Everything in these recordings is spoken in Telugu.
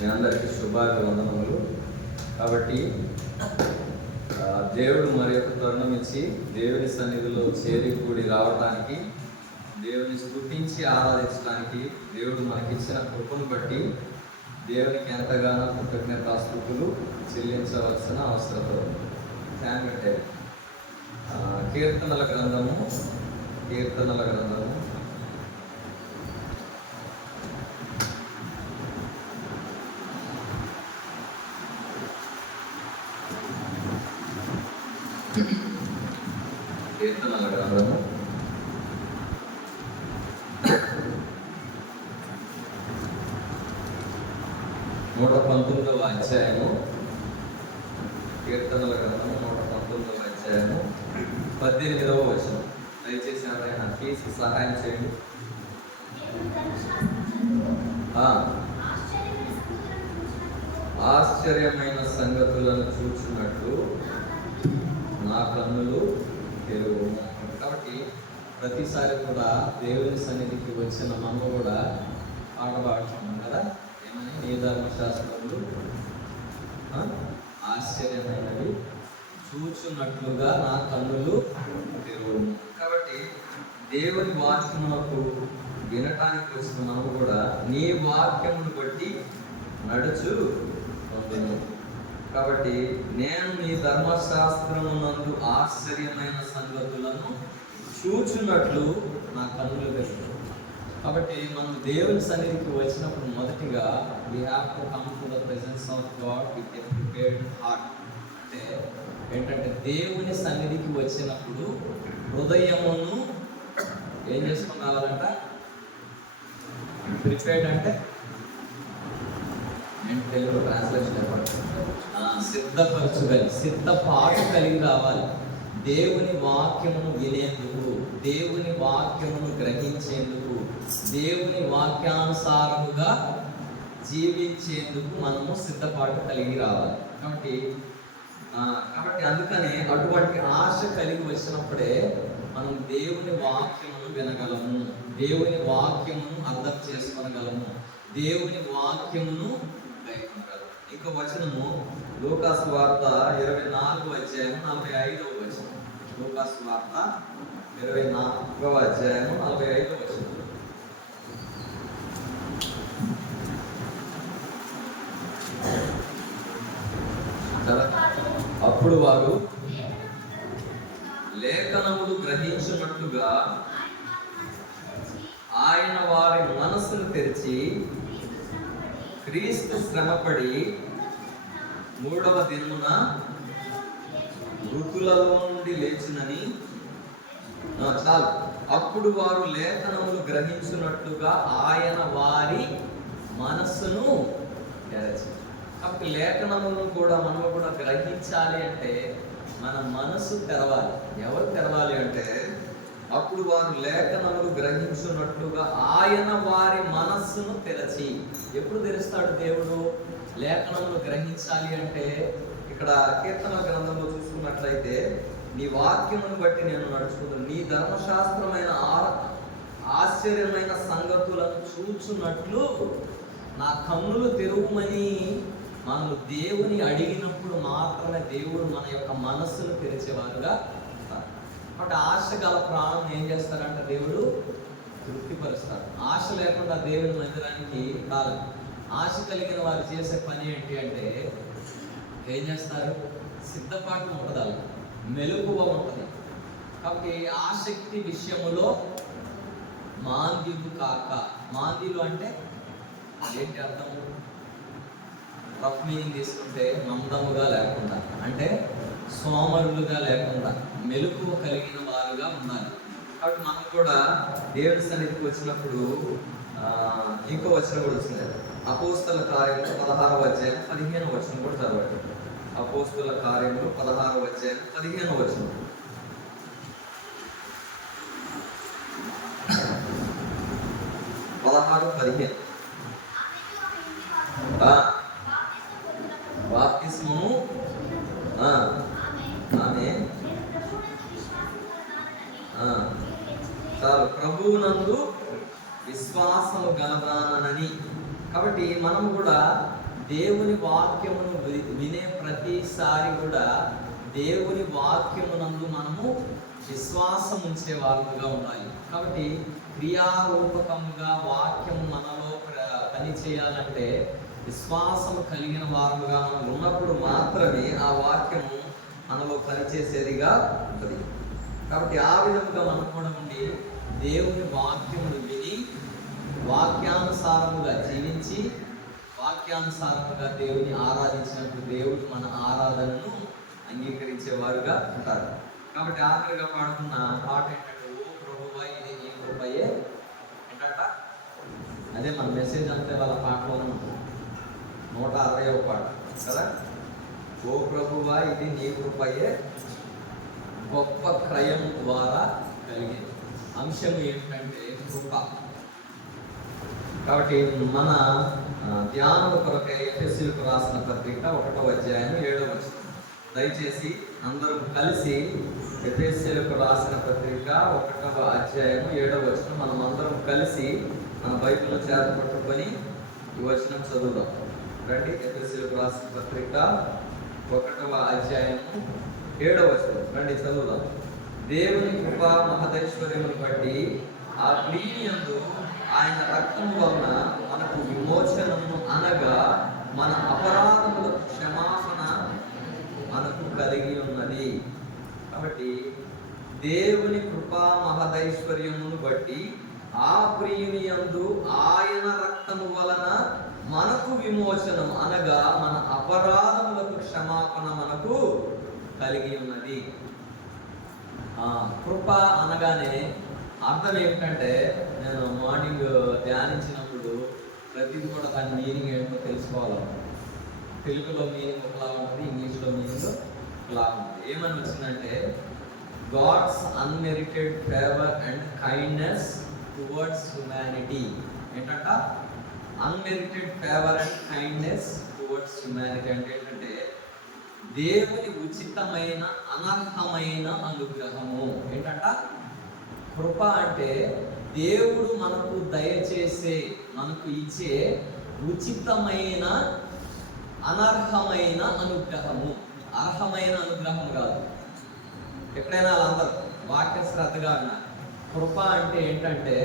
మీ అందరికీ శుభాభివందనములు. కాబట్టి దేవుడు మరి యొక్క తరుణం ఇచ్చి దేవుని సన్నిధిలో చేరి కూడి రావడానికి, దేవుని స్తుతించి ఆరాధించడానికి దేవుడు మనకిచ్చిన కృపను బట్టి దేవునికి ఎంతగానో కృతజ్ఞతాస్తుతులు చెల్లించవలసిన అవసరం ఉంది. కీర్తనల గ్రంథము కీర్తనల గ్రంథము 119వ అధ్యాయము, కీర్తనల గ్రంథము 119వ అధ్యాయము 18వ వచనం. దయచేసి ఎవరైనా తీసి సహాయం చేయండి. ఆశ్చర్యమైన సంగతులను చూచున్నట్లు నా కన్నులు తెరువు. కాబట్టి ప్రతిసారి కూడా దేవుని సన్నిధికి వచ్చిన మనం కూడా పాట పాడుతున్నాం కదా, ఏమని? నీ ధర్మశాస్త్రములు ఆశ్చర్యమైనవి, చూచున్నట్లుగా నా కన్నులు తెరువు. కాబట్టి దేవుని వాక్యమునకు వినటానికి వచ్చిన మనం కూడా నీ వాక్యమును బట్టి నడుచు పొందును. కాబట్టి నేను నీ ధర్మశాస్త్రమునందు ఆశ్చర్యమైన సంగతులను చూచున్నట్లు నా కన్నులు తెరువు. కాబట్టి మనం దేవుని సన్నిధికి వచ్చినప్పుడు మొదటిగా we have to come to the presence of God with a prepared heart. అంటే ఏంటంటే దేవుని సన్నిధికి వచ్చినప్పుడు హృదయమును ఏం చేసుకుని రావాలంట? ప్రిపేర్డ్ అంటే నేను తెలుగు ట్రాన్స్లేషన్ సిద్ధపాటు కలిగి రావాలి. దేవుని వాక్యమును వినేందుకు, దేవుని వాక్యమును గ్రహించేందుకు, దేవుని వాక్యానుసారముగా జీవించేందుకు మనము సిద్ధపాటు కలిగి రావాలి. కాబట్టి అందుకనే అటువంటి ఆశ కలిగి వచ్చినప్పుడే మనం దేవుని వాక్యమును వినగలము, దేవుని వాక్యమును అర్థం చేసుకోగలము, దేవుని వాక్యమును గ్రహించగలము. ఇంకో వచనము లూకాసు వార్త 24వ అధ్యాయం 45వ వచనం. లూకాసు వార్త 24వ అధ్యాయం 45వ వచనం. అప్పుడు వారు లేఖనములు గ్రహించినట్లుగా ఆయన వారి మనస్సును తెరిచి క్రీస్తు శ్రమపడి 3వ దినమున మృతులలో నుండి లేచినని. చాలు. అప్పుడు వారు లేఖనములు గ్రహించినట్లుగా ఆయన వారి మనస్సును తెరచి. కాబట్టి లేఖనములను కూడా మనం కూడా గ్రహించాలి అంటే మన మనస్సు తెరవాలి. ఎవరు తెరవాలి అంటే అప్పుడు వారు లేఖనములు గ్రహించున్నట్లుగా ఆయన వారి మనస్సును తెరచి. ఎప్పుడు తెరుస్తాడు దేవుడు లేఖనములు గ్రహించాలి అంటే? ఇక్కడ కీర్తన గ్రంథంలో చూసుకున్నట్లయితే నీ వాక్యమును బట్టి నేను నడుచుకుంటాను, నీ ధర్మశాస్త్రమైన ఆశ్చర్యమైన సంగతులను చూచున్నట్లు నా కన్నులు తెరువుమని మనము దేవుని అడిగినప్పుడు మాత్రమే దేవుడు మన యొక్క మనస్సును తెరిచేవారుగా ఉంటారు. కాబట్టి ఆశ గల ప్రాణం ఏం చేస్తారంటే దేవుడు తృప్తిపరుస్తాడు. ఆశ లేకుండా దేవుని మందిరానికి రాలేదు. ఆశ కలిగిన వారు చేసే పని ఏంటి అంటే ఏం చేస్తారు? సిద్ధపాటు ఉంటుంది, మెలకువ ఉంటుంది. కాబట్టి ఆసక్తి విషయములో మాంద్యులు కాక. మాంద్యులు అంటే ఏంటి అర్థం? రఫ్ మీనింగ్ తీసుకుంటే మందముగా లేకుండా, అంటే సోమరులుగా లేకుండా మెలకువ కలిగిన వారుగా ఉండాలి. కాబట్టి మనం కూడా దేవుని సన్నిధికి వచ్చినప్పుడు ఇంకో వచనం కూడా వచ్చింది. అపోస్తల కార్యములు 16వ అధ్యాయం 15వ వచనం కూడా చదవండి. అపోస్తల కార్యములు 16వ అధ్యాయం 15వ వచనం. బాప్తిస్మము చాలు, ప్రభువునందు విశ్వాసము గలదానని. కాబట్టి మనం కూడా దేవుని వాక్యమును వినే ప్రతిసారి కూడా దేవుని వాక్యమునందు మనము విశ్వాసం ఉంచే వారుగా ఉండాలి. కాబట్టి క్రియారూపకముగా వాక్యము మనలో పని చేయాలంటే విశ్వాసము కలిగిన వారుగా మనం ఉన్నప్పుడు మాత్రమే ఆ వాక్యము మనలో పనిచేసేదిగా ఉంటుంది. కాబట్టి ఆ విధముగా మనం కూడా ఉండి దేవుని వాక్యమును విని వాక్యానుసారముగా జీవించి వాక్యానుసారముగా దేవుని ఆరాధించినప్పుడు దేవుడు మన ఆరాధనను అంగీకరించేవారుగా ఉంటారు. కాబట్టి ఆఖరిగా పాడుకున్న పాట ఏంటంటే, ఓ ప్రభువా ఇది నీ కృపయే. ఏంటంట అదే మన మెసేజ్ అంతే వాళ్ళ పాటలోనే ఉంటుంది. 160వ పాట కదా. ఓ ప్రభువా ఇది నీ కృపయే గొప్ప క్రయం ద్వారా కలిగేది. అంశం ఏంటంటే కృప. కాబట్టి మన ధ్యానం కొరకై ఎఫెసీయులకు రాసిన పత్రిక 1వ అధ్యాయం 7వ వచనం. దయచేసి అందరూ కలిసి ఎఫెసీయులకు రాసిన పత్రిక 1వ అధ్యాయం 7వ వచనం మనం అందరం కలిసి మన బైబిల్లో చేత పట్టుకొని ఈ వచనం చదువుదాం. రండి, ఎఫెసీయులకు రాసిన పత్రిక 1వ అధ్యాయం 7వ వచనం రండి చదువుదాం. దేవుని కృప మహదైశ్వర్యమును బట్టి ఆ ప్రియునియందు ఆయన రక్తము వలన మనకు విమోచనము అనగా మన అపరాధములకు క్షమాపణ మనకు కలిగి ఉన్నది. కాబట్టి దేవుని కృపా మహదైశ్వర్యమును బట్టి ఆ ప్రియునియందు ఆయన రక్తము వలన మనకు విమోచనం అనగా మన అపరాధములకు క్షమాపణ మనకు కలిగి ఉన్నది. కృప అనగానే అర్థం ఏమిటంటే, నేను మార్నింగ్ ధ్యానించినప్పుడు ప్రతిదీ కూడా దాని మీనింగ్ ఏంటో తెలుసుకోవాలి. తెలుగులో మీనింగ్ ఒకలా ఉంటుంది, ఇంగ్లీష్లో మీనింగ్ ఒకలా ఉంటుంది. ఏమని వచ్చిందంటే, God's unmerited favour and kindness towards humanity. ఏంటంట? Unmerited favour and kindness towards humanity అంటే ఏంటంటే దేవుని ఉచితమైన అనర్హమైన అనుగ్రహము. ఏంటంట? కృప అంటే దేవుడు మనకు దయచేసే, మనకు ఇచ్చే ఉచితమైన అనర్హమైన అనుగ్రహము. అర్హమైన అనుగ్రహం కాదు. ఎక్కడైనా వాళ్ళందరూ వాక్య శ్రద్ధగా ఉన్నారు. కృప అంటే ఏంటంటే,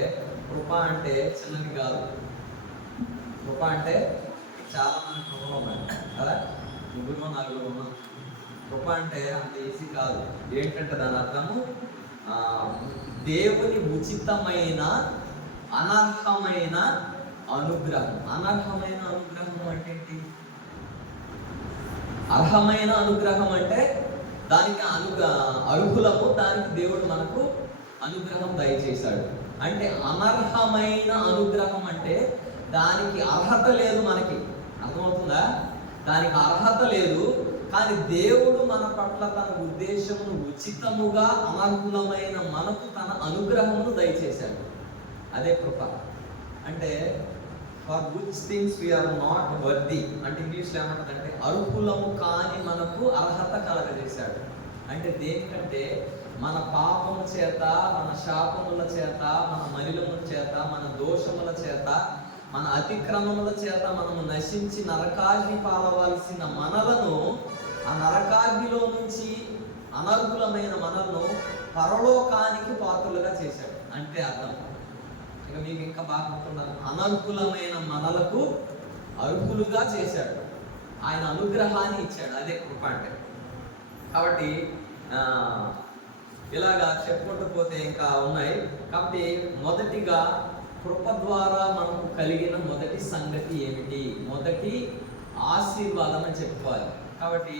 కృప అంటే చిన్నది కాదు. కృప అంటే చాలా మంది కృపలు ఉన్నాయి కదా, 3-4 ఉన్నాం. కృప అంటే అంత ఈజీ కాదు. ఏంటంటే దాని అర్థము దేవుని ఉచితమైన అనర్హమైన అనుగ్రహం. అనర్హమైన అనుగ్రహం అంటే ఏంటి? అర్హమైన అనుగ్రహం అంటే దానికి అర్హులము, దానికి దేవుడు మనకు అనుగ్రహం దయచేశాడు. అంటే అనర్హమైన అనుగ్రహం అంటే దానికి అర్హత లేదు మనకి. అర్థమవుతుందా? దానికి అర్హత లేదు, కానీ దేవుడు మన పట్ల తన ఉద్దేశమును ఉచితముగా అనర్హులమైన మనకు తన అనుగ్రహమును దయచేశాడు. అదే కృప. అంటే for which things we are not worthy అంటే ఇంగ్లీష్లో ఏమంటుందంటే అర్హులము కాని మనకు అర్హత కలగజేశాడు. అంటే దేనికంటే మన పాపము చేత, మన శాపముల చేత, మన మలినముల చేత, మన దోషముల చేత, మన అతిక్రమముల చేత మనము నశించి నరకాగ్ని పాలవలసిన మనలను, ఆ నరకాగ్నిలో నుంచి అనర్హులమైన మనలను పరలోకానికి పాత్రులుగా చేశాడు. అంటే అర్థం ఇక మీకు ఇంకా బాగా గుర్తున్నారు. అనర్హులమైన మనలకు అర్హులుగా చేశాడు. ఆయన అనుగ్రహాన్ని ఇచ్చాడు. అదే కృప అంటే. కాబట్టి ఇలాగా చెప్పుకుంటూ పోతే ఇంకా ఉన్నాయి. కాబట్టి మొదటిగా కృప ద్వారా మనకు కలిగిన మొదటి సంగతి ఏమిటి? మొదటి ఆశీర్వాదం అని చెప్పుకోవాలి. కాబట్టి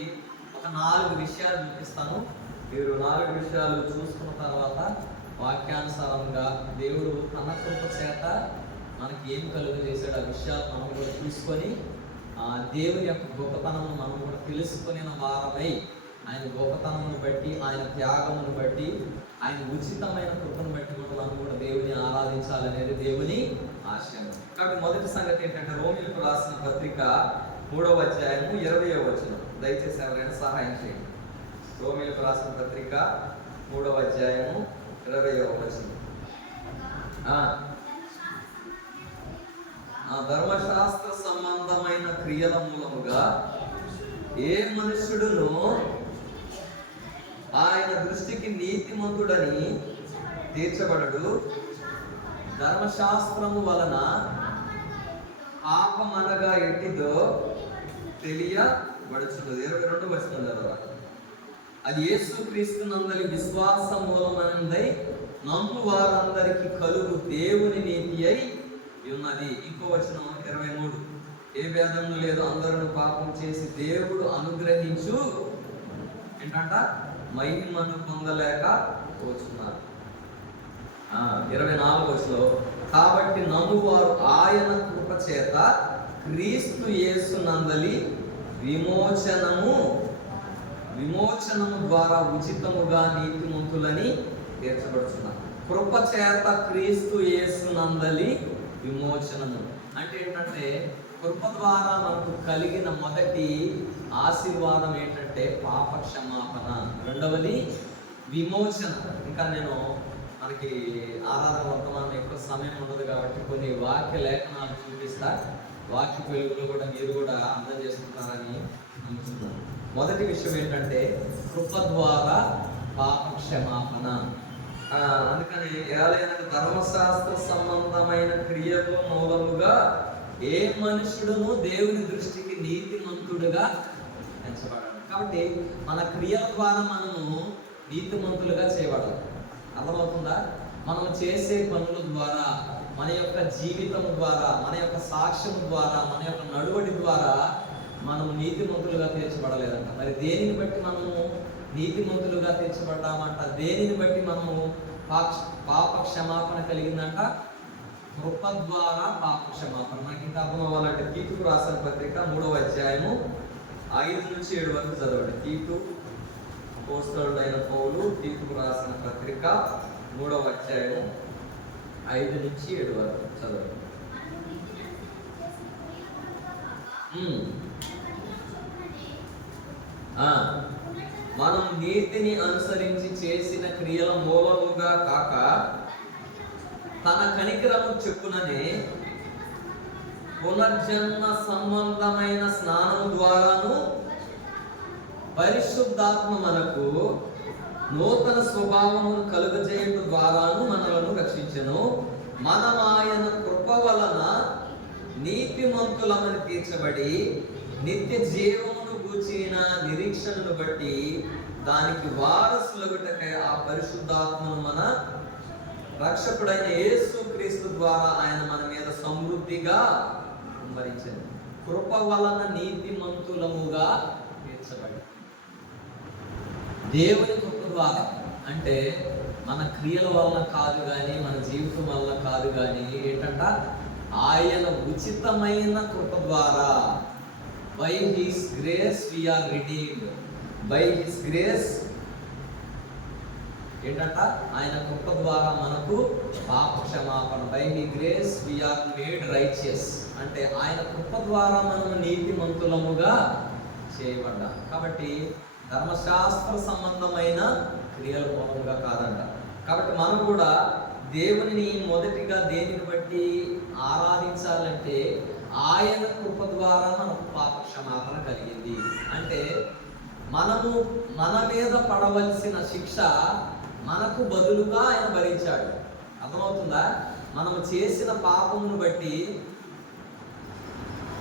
ఒక 4 విషయాలు చూపిస్తాను. మీరు 4 విషయాలు చూసుకున్న తర్వాత వాక్యానుసారంగా దేవుడు తన కృప చేత మనకి ఏం కలుగు చేశాడు, ఆ విషయాలు మనం కూడా చూసుకొని దేవుని యొక్క గొప్పతనము మనం కూడా తెలుసుకునే వారమై, ఆయన గొప్పతనమును బట్టి, ఆయన త్యాగమును బట్టి, ఆయన ఉచితమైన కృపను బట్టి కూడా మనం కూడా దేవుని ఆరాధించాలనేది దేవుని ఆశయం. కాబట్టి మొదటి సంగతి ఏంటంటే, రోమీయులకు రాసిన పత్రిక 3వ అధ్యాయము 20వ వచనం. దయచేసి ఎవరైనా సహాయం చేయండి. రోమీయులకు రాసిన పత్రిక 3వ అధ్యాయము 20వ వచనం. ధర్మశాస్త్ర సంబంధమైన క్రియల మూలముగా ఏ మనుష్యుడును ఆయన దృష్టికి నీతిమంతుడని తీర్చబడడు. ధర్మశాస్త్రము వలన పాపమనగా ఎట్టిదో తెలియబడుచున్నది. 22 వచనం చదవాలి. అది యేసుక్రీస్తు నందలి విశ్వాస మూలమైనదై నమ్ము వారందరికి కలుగు దేవుని నీతి అయి ఉన్నది. ఇంకో వచనం 23. ఏ భేదము లేదు, అందరూ పాపం చేసి దేవుడు అనుగ్రహించు ఏంటంట మహిమను పొందలేక పోతున్నారు. 24 వచనం, కాబట్టి నమ్మువారు ఆయన కృప చేత క్రీస్తు యేసు నందలి విమోచనము ద్వారా ఉచితముగా నీతిమంతులని తీర్చబడుతున్నారు. కృప చేత క్రీస్తు యేసు నందలి విమోచనము అంటే ఏంటంటే, కృప ద్వారా మనకు కలిగిన మొదటి ఆశీర్వాదం ఏంటంటే పాప క్షమాపణ. రెండవది విమోచన. ఇంకా నేను మనకి ఆరాధన వర్తమానం ఎక్కువ సమయం ఉండదు కాబట్టి కొన్ని వాక్య లేఖనాలు చూపిస్తా. వాక్య వెలుగులో కూడా మీరు కూడా అర్థం చేసుకుంటారని అనుకుంటున్నాను. మొదటి విషయం ఏంటంటే కృప ద్వారా పాప క్షమాపణ. అందుకని ఏలైన ధర్మశాస్త్ర సంబంధమైన క్రియలు మూలముగా ఏ మనుషుడును దేవుని దృష్టికి నీతిమంతుడుగా ఎంచబడాలి. కాబట్టి మన క్రియల ద్వారా మనము నీతిమంతులుగా చేయబడాలి. అర్థమవుతుందా? మనం చేసే పనుల ద్వారా, మన యొక్క జీవితం ద్వారా, మన యొక్క సాక్ష్యం ద్వారా, మన యొక్క నడువడి ద్వారా మనం నీతిమంతులుగా తీర్చబడలేదంట. మరి దేనిని బట్టి మనము నీతిమంతులుగా తీర్చబడ్డామంట? దేనిని బట్టి మనము పాప క్షమాపణ కలిగిందంట? కృప ద్వారా పాప క్షమాపణ. మనకి ఇంకా అర్థం అవ్వాలంటే తీతుకు రాసిన పత్రిక 3వ అధ్యాయము 5 నుంచి 7 వరకు చదవండి. తీతు అపోస్తలుడైన పౌలు తీతుకు రాసిన పత్రిక 3వ అధ్యాయము 5 నుంచి 7 వరకు చదవండి. మనం నీతిని అనుసరించి చేసిన క్రియల మూలముగా కాక తన కనికరము చెప్పుననే పునర్జన్మ సంబంధమైన స్నానము ద్వారాను పరిశుద్ధాత్మ మనకు నూతన స్వభావమును కలుగజేయడం ద్వారాను మనలను రక్షించెను. మనం ఆయన కృప వలన నీతిమంతులమని తీర్చబడి నిత్య జీవమును గూర్చిన నిరీక్షణను బట్టి దానికి వారసులగుటకై ఆ పరిశుద్ధాత్మను మన రక్షకుడైన యేసుక్రీస్తు ద్వారా ఆయన మన మీద సమృద్ధిగా కుమ్మరించెను. కృప వలన నీతిమంతులముగా తీర్చబడి. దేవుని కృప ద్వారా అంటే మన క్రియల వలన కాదు కానీ, మన జీవితం వలన కాదు కానీ, ఏంటంట ఆయన ఉచితమైన కృప ద్వారా by his grace we are redeemed. By his grace ఏంటంట ఆయన కృప ద్వారా మనకు పాప క్షమాపణ. By he grace we are made righteous అంటే ఆయన కృప ద్వారా మనం నీతిమంతులముగా చేయబడ్డాం. కాబట్టి ధర్మశాస్త్ర సంబంధమైన క్రియల మూలముగా కాదంట. కాబట్టి మనం కూడా దేవునిని మొదటిగా దేనిని బట్టి ఆరాధించాలంటే ఆయన కృప ద్వారా మనకు పాప క్షమాపణ కలిగింది. అంటే మనము మన మీద పడవలసిన శిక్ష మనకు బదులుగా ఆయన భరించాడు. అర్థమవుతుందా? మనము చేసిన పాపమును బట్టి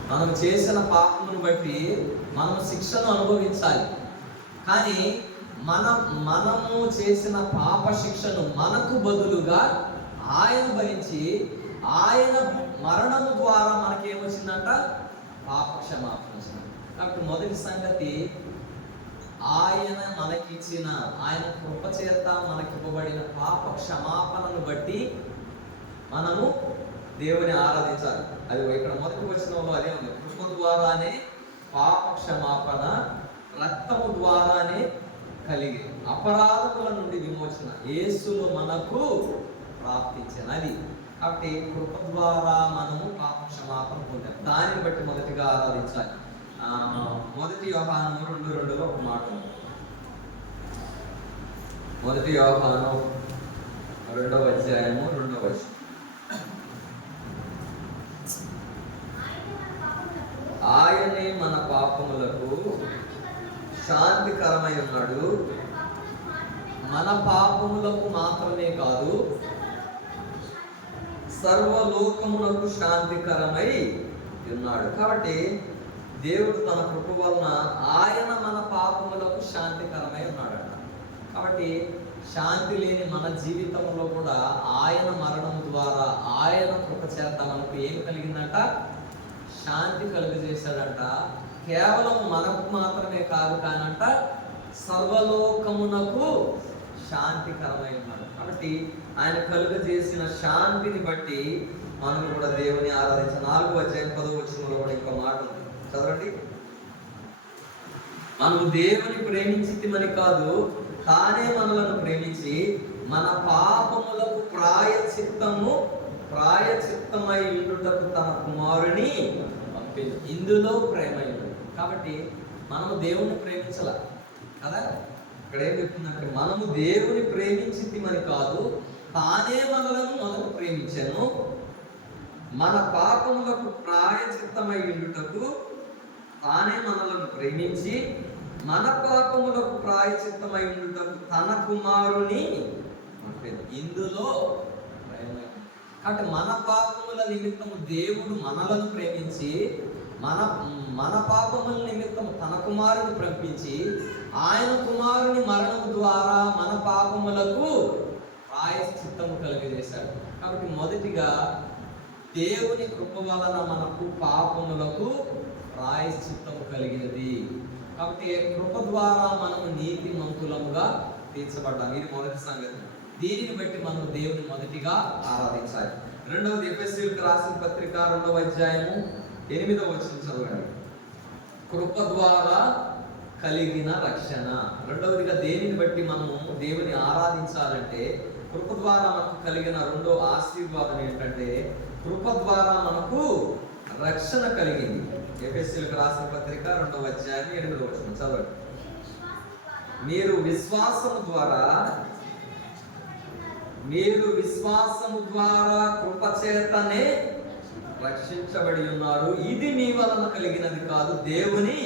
మనం శిక్షను అనుభవించాలి. కానీ మనము చేసిన పాప శిక్షను మనకు బదులుగా ఆయన భరించి ఆయన మరణము ద్వారా మనకేమొచ్చిందంట? పాప క్షమాపణ వచ్చింది. కాబట్టి మొదటి సంగతి ఆయన మనకిచ్చిన ఆయన కృప చేత మనకివ్వబడిన పాప క్షమాపణను బట్టి మనము దేవుని ఆరాధించాలి. అది ఇక్కడ మొదటి వచనంలో అదే ఉంది. కృప ద్వారానే పాప క్షమాపణ, రక్తము ద్వారానే కలిగే అపరాధముల నుండి విమోచన యేసులో మనకు ప్రాప్తించాను. అది కాబట్టి కృప ద్వారా మనము పాప క్షమాపణ పొందాం. దానిని బట్టి మొదటిగా ఆరాధించాలి. మొదటి యోహాను 2:2లో ఒక మాట ఉంది. మొదటి యోహాను 2వ అధ్యాయము 2వ వచనం. ఆయన ఆయనే మన పాపములకు శాంతికరమై ఉన్నాడు. మన పాపములకు మాత్రమే కాదు, సర్వలోకములకు శాంతికరమై ఉన్నాడు. కాబట్టి దేవుడు తన కృప వలన ఆయన మన పాపములకు శాంతికరమై ఉన్నాడట. కాబట్టి శాంతి లేని మన జీవితంలో కూడా ఆయన మరణం ద్వారా, ఆయన కృప చేత మనకు ఏం కలిగిందంట? శాంతి కలుగజేశాడంట. కేవలం మనకు మాత్రమే కాదు కానంట, సర్వలోకమునకు శాంతికరమై ఉన్నాడు. కాబట్టి ఆయన కలుగజేసిన శాంతిని బట్టి మనం కూడా దేవుని ఆరాధించాలి. 4వ అధ్యాయం 10వ వచనంలో కూడా ఇంకో మాట ఉంది, చదవండి. మనము దేవుని ప్రేమించితిమని కాదు, తానే మనలను ప్రేమించి మన పాపములకు ప్రాయచిత్తమై ఉండుటకు తన కుమారుని పంపింది. ఇందులో ప్రేమ ఉంది. కాబట్టి మనము దేవుని ప్రేమించాల కదా. ఇక్కడ ఏం చెప్తుందంటే, మనము దేవుని ప్రేమించితిమని కాదు, తానే మనలను మొదట ప్రేమించాను, మన పాపములకు ప్రాయచిత్తమై ఉండుటకు తానే మనలను ప్రేమించి మన పాపములకు ప్రాయచిత్తమై ఉండుటకు తన కుమారుని పంపింది. ఇందులో ప్రేమ. కాబట్టి మన పాపముల నిమిత్తము దేవుడు మనలను ప్రేమించి మన పాపముల నిమిత్తము తన కుమారుని పంపించి ఆయన కుమారుని మరణము ద్వారా మన పాపములకు ప్రాయశ్చిత్తము కలుగజేశాడు. కాబట్టి మొదటిగా దేవుని కృప వలన మనకు పాపములకు ప్రాయశ్చిత్తము కలిగినది. కాబట్టి కృప ద్వారా మనము నీతిమంతులముగా తీర్చబడ్డాం. ఇది మొదటి సంగతి. దీనిని బట్టి మనం దేవుని మొదటిగా ఆరాధించాలి. రెండవది ఎఫెసీయులకు రాసిన పత్రిక 2వ అధ్యాయము 8వ వచనం చదవండి. కృప ద్వారా కలిగిన రక్షణ. రెండవదిగా దేనిని బట్టి మనము దేవుని ఆరాధించాలంటే, కృప ద్వారా మనకు కలిగిన రెండో ఆశీర్వాదం ఏంటంటే, కృప ద్వారా మనకు రక్షణ కలిగింది. ఎఫెసీయులకు రాసిన పత్రిక 2వ అధ్యాయం 8వ వచనం చదవండి. మీరు విశ్వాసము ద్వారా కృపచేతనే రక్షించబడి ఉన్నారు. ఇది మీ వలన కలిగినది కాదు, దేవుని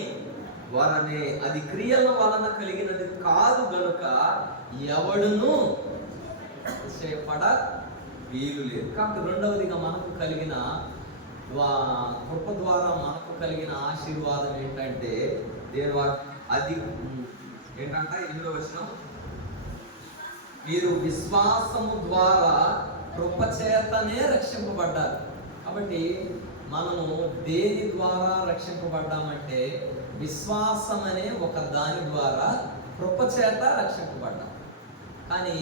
వలనే. అది క్రియల వలన కలిగినది కాదు గనుక ఎవడును అతిశయపడ వీలు లేదు. కాబట్టి రెండవదిగా మనకు కలిగిన కృప ద్వారా మనకు కలిగిన ఆశీర్వాదం ఏంటంటే, అది ఏంటంటే 8వ వచనం, మీరు విశ్వాసము ద్వారా కృపచేతనే రక్షింపబడ్డారు. కాబట్టి మనము దేని ద్వారా రక్షింపబడ్డామంటే, విశ్వాసం అనే ఒక దాని ద్వారా కృపచేత రక్షింపబడ్డాం. కానీ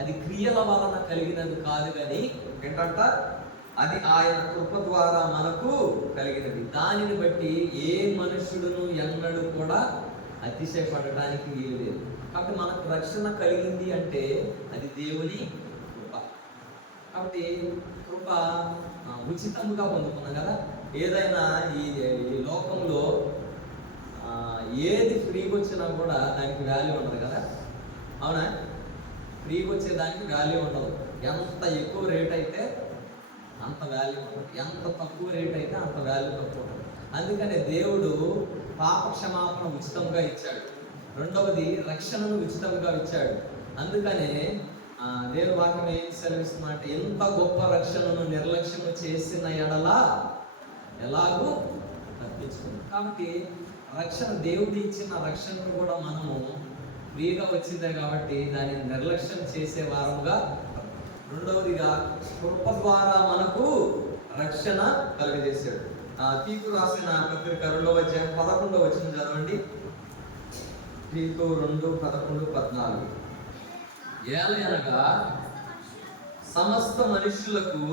అది క్రియల వలన కలిగినది కాదు, కానీ ఏంటంట, అది ఆయన కృప ద్వారా మనకు కలిగినది. దానిని బట్టి ఏ మనుష్యుడును ఎన్నడూ కూడా అతిశయపడటానికి వీలు లేదు. కాబట్టి మనకు రక్షణ కలిగింది అంటే అది దేవుని కృప. కాబట్టి కృప ఉచితంగా పొందుకున్నాం కదా. ఏదైనా ఈ లోకంలో ఏది ఫ్రీగా వచ్చినా కూడా దానికి వాల్యూ ఉండదు కదా, అవునా? ఫ్రీగా వచ్చేదానికి వాల్యూ ఉండదు. ఎంత ఎక్కువ రేట్ అయితే అంత వాల్యూ ఉండదు, ఎంత తక్కువ రేట్ అయితే అంత వాల్యూ తక్కువ ఉంటుంది. అందుకనే దేవుడు పాప క్షమాపణ ఉచితంగా ఇచ్చాడు. రెండవది రక్షణను ఉచితంగా ఇచ్చాడు. అందుకనే దేవుని వాక్యం ఏం సెలవిస్తున్నా అంటే, ఎంత గొప్ప రక్షణను నిర్లక్ష్యం చేసిన ఎడల ఎలాగూ తప్పించుకుంది. కాబట్టి రక్షణ, దేవుడు ఇచ్చిన రక్షణను కూడా మనము ఫ్రీగా వచ్చిందే కాబట్టి దాన్ని నిర్లక్ష్యం చేసే వారముగా. రెండవదిగా కృప ద్వారా మనకు రక్షణ కలుగజేశాడు. తీతు రాసిన పత్రిక 2వ అధ్యాయం 11వ వచనం చదవండి. తీతు 2:11-14. ఏలయనగా సమస్త మనుషులకు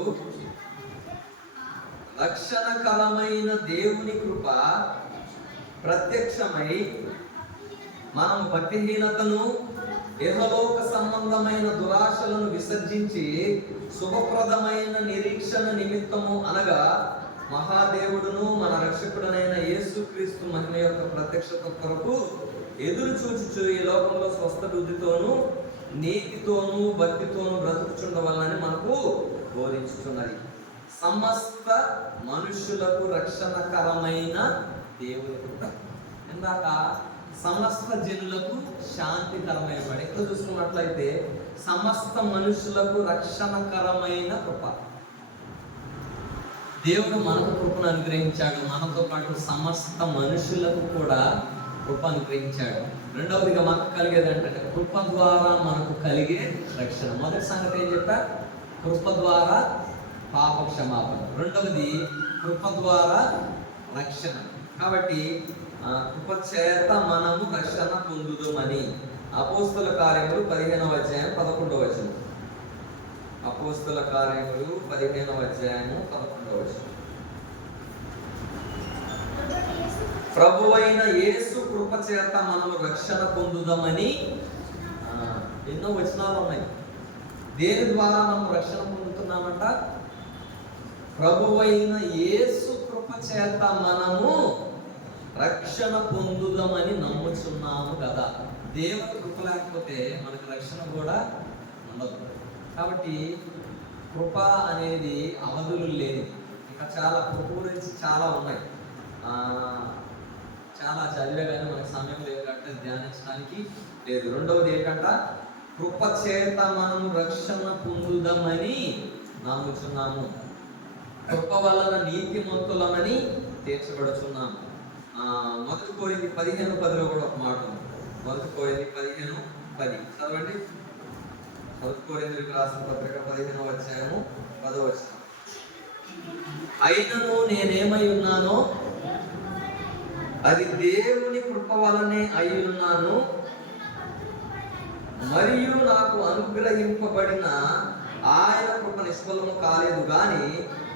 రక్షణకరమైన దేవుని కృప ప్రత్యక్షమై మనం భక్తిహీనతను, ఇహలోక సంబంధమైన దురాశలను విసర్జించి శుభప్రదమైన నిరీక్షణ నిమిత్తము, అనగా మహాదేవుడును మన రక్షకుడనైన యేసుక్రీస్తు మహిమ యొక్క ప్రత్యక్షత కొరకు ఎదురు చూచుచు ఈ లోకంలో స్వస్థ బుద్ధితోనూ నీతితోనూ భక్తితోనూ బ్రతుకుచుండవలని మనకు బోధించుతున్నది. సమస్త మనుషులకు రక్షణకరమైన దేవుని కృప. ఇందాక సమస్త జనులకు శాంతికరమైన వాడు. ఇక్కడ చూసుకున్నట్లయితే సమస్త మనుషులకు రక్షణకరమైన కృప. దేవుడు మనకు కృపను అనుగ్రహించాడు, మనతో పాటు సమస్త మనుషులకు కూడా కృప అనుగ్రహించాడు. రెండవదిగా మనకు కలిగేది ఏంటంటే కృప ద్వారా మనకు కలిగే రక్షణ. మొదటి సంగతి ఏం చెప్పా? కృప ద్వారా పాప క్షమాపణ. రెండవది కృప ద్వారా రక్షణ. కాబట్టి కృప చేత మనము రక్షణ పొందుదామని అపోస్తల కార్యములు 15వ అధ్యాయం 11వ వచనం. అపోస్తల కార్యములు 15వ అధ్యాయము 11వ వచనం. ప్రభువైన యేసు కృప చేత మనము రక్షణ పొందుదామని. ఎన్నో వచనాలు ఉన్నాయి. దేని ద్వారా మనం రక్షణ పొందుతున్నామంట? ప్రభువైన యేసు కృప చేత మనము రక్షణ పొందుదామని నమ్ముచున్నాము కదా. దేవుని కృప లేకపోతే మనకు రక్షణ కూడా ఉండదు. కాబట్టి కృప అనేది అవధులు లేదు. ఇంకా చాలా కృప గురించి చాలా ఉన్నాయి. చాలా చదివే కానీ మనకు సమయం లేదు కాబట్టి ధ్యానించడానికి లేదు. రెండవది ఏంటంట? కృప చేత మనం రక్షణ పొందుదామని నమ్ముచున్నాము. కృప వలన నీతిమంతులమని తీర్చబడుచున్నాము. మొదటి కొరింథీ 15:10 కూడా ఒక మాట ఉంది. మొదటి కొరింథీ 15:10 చదవండి. మొదటి కొరింథీయులకు రాసిన పత్రిక 15వ అధ్యాయము 10వ వచనం. అయినను నేనేమై ఉన్నానో అది దేవుని కృప వలనే అయి ఉన్నాను, మరియు నాకు అనుగ్రహింపబడిన ఆయన కృప నిష్ఫలము కాలేదు గాని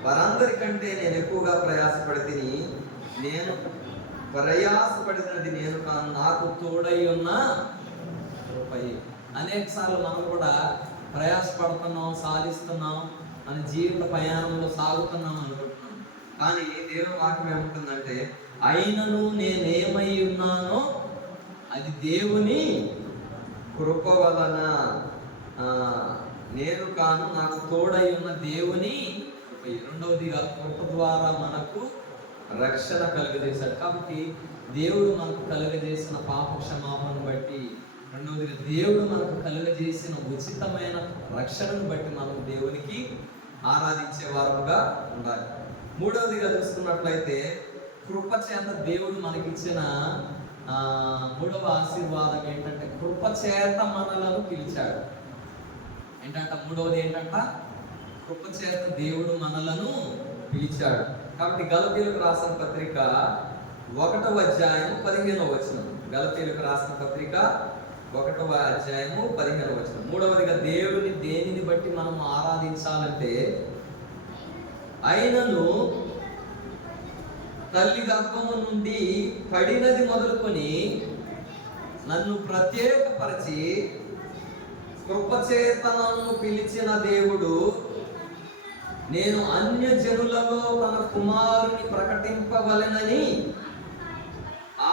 వారందరికంటే నేను ఎక్కువగా ప్రయాసపడితిని. నేను ప్రయాసపడినది నేను కాను, నాకు తోడై ఉన్న కృపయే. అనేక సార్లు మనం కూడా ప్రయాసపడుతున్నాం, సాధిస్తున్నాం, మన జీవిత ప్రయాణంలో సాగుతున్నాం అనుకుంటున్నాం. కానీ దేవుని వాక్యం ఏముంటుందంటే అయినను నేనేమై ఉన్నానో అది దేవుని కృప వలన నేను కాను, నాకు తోడై ఉన్న దేవుని కృప. రెండవదిగా కృప ద్వారా మనకు రక్షణ కలుగజేశాడు. కాబట్టి దేవుడు మనకు కలుగజేసిన పాప క్షమాపణను బట్టి, రెండవదిగా దేవుడు మనకు కలుగజేసిన ఉచితమైన రక్షణను బట్టి మనం దేవునికి ఆరాధించే వారుగా ఉండాలి. మూడవదిగా చూసుకున్నట్లయితే కృప చేత దేవుడు మనకిచ్చిన మూడవ ఆశీర్వాదం ఏంటంటే కృప చేత మనలను పిలిచాడు. ఏంటంట? మూడవది ఏంటంట? కృప చేత దేవుడు మనలను పిలిచాడు. కాబట్టి గలతీయులకు రాసిన పత్రిక 1వ అధ్యాయం 15వ వచనం. గలతీయులకు రాసిన పత్రిక 1వ అధ్యాయము 15వ వచనం. మూడవదిగా దేవుని దేనిని బట్టి మనం ఆరాధించాలంటే అయినను తల్లి గర్భము నుండి పడినది మొదలుకొని నన్ను ప్రత్యేకపరిచి కృపచేత నన్ను పిలిచిన దేవుడు నేను అన్య జనులలో తన కుమారుని ప్రకటింపవలెనని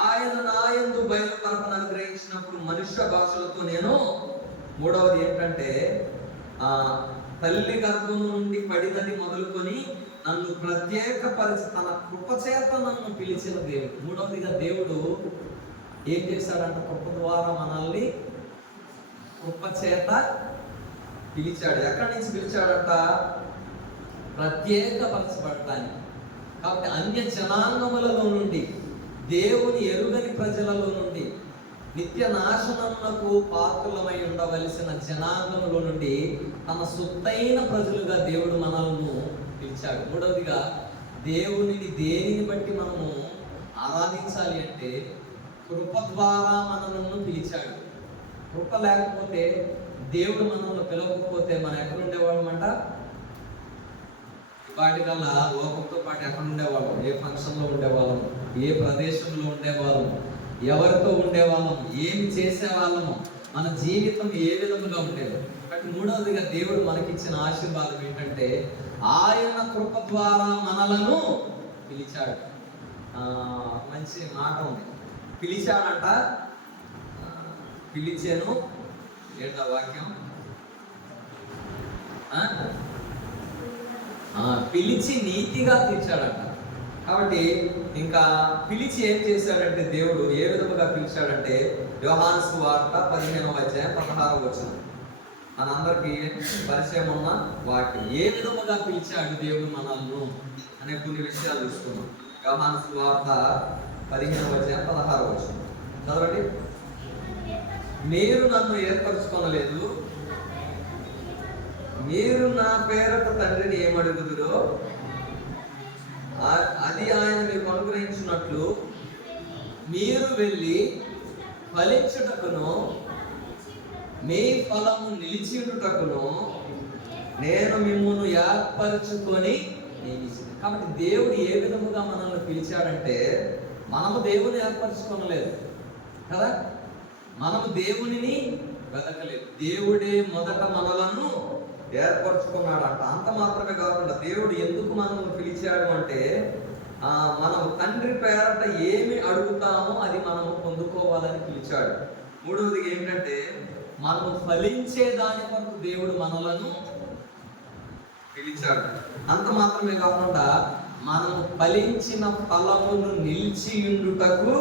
ఆయన నాయందు బయలుపరపను అనుగ్రహించినప్పుడు మనుష్య భాషలతో నేను. మూడవది ఏంటంటే తల్లి గర్భము నుండి పడినది మొదలుకొని నన్ను ప్రత్యేకపరిచి తన కృపచేత నన్ను పిలిచిన దేవుడు. మూడవదిగా దేవుడు ఏం చేశాడంట? కృప ద్వారా మనల్ని కృపచేత పిలిచాడు. ఎక్కడి నుంచి పిలిచాడంట? ప్రత్యేకపరచబడటానికి. కాబట్టి అన్య జనాంగములలో నుండి, దేవుని ఎరుగని ప్రజలలో నుండి, నిత్య నాశనమునకు పాత్రులమై ఉండవలసిన జనాంగములో నుండి తన సొత్తైన ప్రజలుగా దేవుడు మనల్ని పిలిచాడు. మూడవదిగా దేవునిని దేనిని బట్టి మనము ఆరాధించాలి అంటే కృప ద్వారా మనలను పిలిచాడు. కృప లేకపోతే, దేవుడు మనల్ని పిలవకపోతే మనం ఎక్కడ ఉండేవాళ్ళమంట? వాటికల్లా లోకంతో పాటు ఎక్కడ ఉండేవాళ్ళం? ఏ ఫంక్షన్లో ఉండేవాళ్ళం, ఏ ప్రదేశంలో ఉండేవాళ్ళం, ఎవరితో ఉండేవాళ్ళం, ఏమి చేసేవాళ్ళము, మన జీవితం ఏ విధముగా ఉండేది. కాబట్టి మూడవదిగా దేవుడు మనకిచ్చిన ఆశీర్వాదం ఏంటంటే ఆయన కృప ద్వారా మనలను పిలిచాడు. మంచి మాట ఉంది. పిలిచాడంట, పిలిచాను. ఏంటా వాక్యం? పిలిచి నీతిగా తీర్చాడంట. కాబట్టి ఇంకా పిలిచి ఏం చేశాడంటే, దేవుడు ఏ విధముగా పిలిచాడంటే, యోహాను సువార్త 15వ అధ్యాయం 16వ వచనం మనందరికీ పరిచయం ఉన్న వాక్యం. ఏ విధముగా పిలిచాడు దేవుడు మనల్ని అనే కొన్ని విషయాలు చూసుకున్నాం. యోహాను సువార్త 15వ అధ్యాయం 16వ వచనం చదవండి. మీరు నన్ను ఏర్పరచుకొనలేదు, మీరు నా పేరట తండ్రిని ఏమడుగుదురో అది ఆయన మీకు అనుగ్రహించినట్లు మీరు వెళ్ళి ఫలించుటకును మీ ఫలము నిలిచియుటకును నేను మిమ్మును ఏర్పరచుకొని నియమించింది. కాబట్టి దేవుడు ఏ విధముగా మనల్ని పిలిచాడంటే, మనము దేవుని ఏర్పరచుకోనలేదు కదా, మనము దేవునిని వెతకలేదు, దేవుడే మొదట మనలను ఏర్పరచుకున్నాడంట. అంత మాత్రమే కాకుండా దేవుడు ఎందుకు మనల్ని పిలిచాడు అంటే, మనం తండ్రి పేరట ఏమి అడుగుతామో అది మనము పొందుకోవాలని పిలిచాడు. మూడవది ఏంటంటే, మనము ఫలించే దాని కొరకు దేవుడు మనలను పిలిచాడు. అంత మాత్రమే కాకుండా మనము ఫలించిన ఫలమును నిలిచియుండుటకు